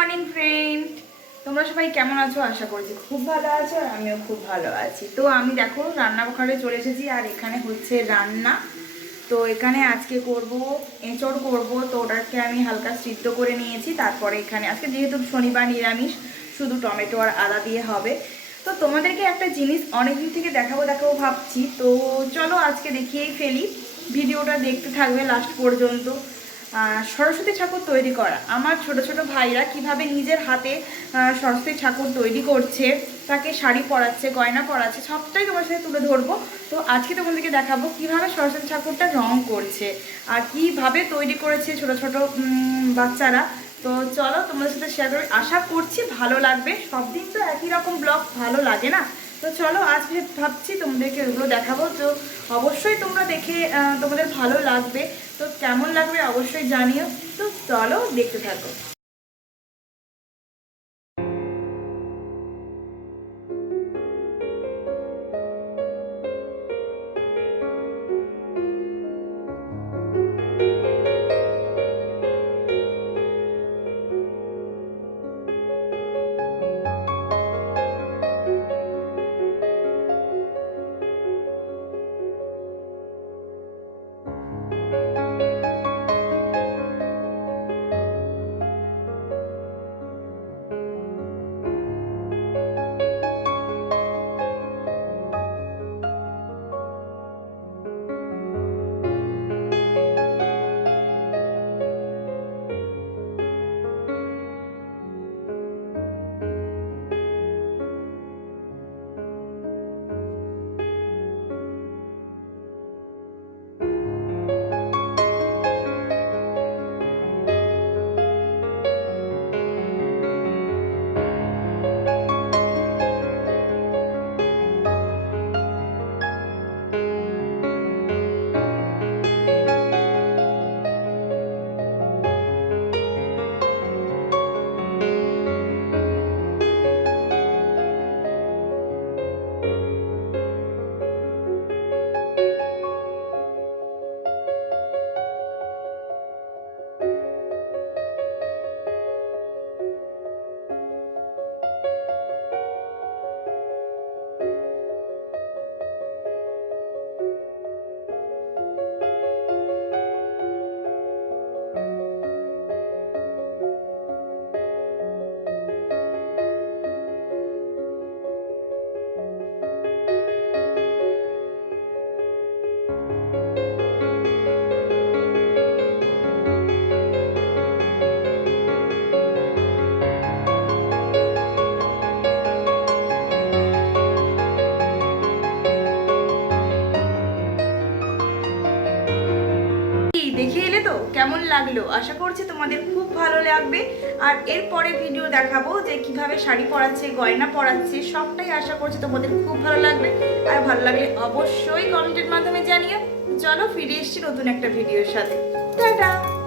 Morning friend তোমরা সবাই কেমন আছো? আশা করছি খুব ভালো আছো আর আমিও খুব ভালো আছি। তো আমি দেখো রান্না ঘরে চলে এসেছি আর এখানে হচ্ছে রান্না। তো এখানে আজকে করব, এঁচড় করব। তো ওটাকে আমি হালকা সিদ্ধ করে নিয়েছি। তারপরে এখানে, আজকে যেহেতু শনিবার নিরামিষ, শুধু টমেটো আর আদা দিয়ে হবে। তো তোমাদেরকে একটা জিনিস অনেকদিন থেকে দেখাবো দেখাবো ভাবছি। তো চলো আজকে দেখিয়েই ফেলি। ভিডিওটা দেখতে থাকবে লাস্ট পর্যন্ত। সরস্বতী ঠাকুর তৈরি করা। আমার ছোট ছোট ভাইরা কীভাবে নিজের হাতে সরস্বতী ঠাকুর তৈরি করছে, তাকে শাড়ি পরাচ্ছে, গয়না পরাচ্ছে, সবটাই তোমার সাথে তুলে ধরবো। তো আজকে তোমাদেরকে দেখাবো কীভাবে সরস্বতী ঠাকুরটা রং করছে আর কীভাবে তৈরি করেছে ছোট ছোট বাচ্চারা। তো চলো তোমাদের সাথে শেয়ার করি। আশা করছি ভালো লাগবে। সব দিন তো একই রকম ব্লগ ভালো লাগে না? তো চলো আজ ভেব- ভাবছি তোমাদেরকে ওগুলো দেখাবো। তো অবশ্যই তোমরা দেখে তোমাদের ভালো লাগবে। তো কেমন লাগবে অবশ্যই জানিও। তো চলো দেখতে থাকো। কেমন লাগল? আশা করছি তোমাদের খুব ভালো লাগবে। আর এরপরে ভিডিও দেখাবো যে কীভাবে শাড়ি পরাচ্ছে, গয়না পরাচ্ছে, সবটাই আশা করছি তোমাদের খুব ভালো লাগবে। আর ভালো লাগলে অবশ্যই কমেন্টের মাধ্যমে জানিও। চলো ফিরে এসছি নতুন একটা ভিডিওর সাথে। টাটা!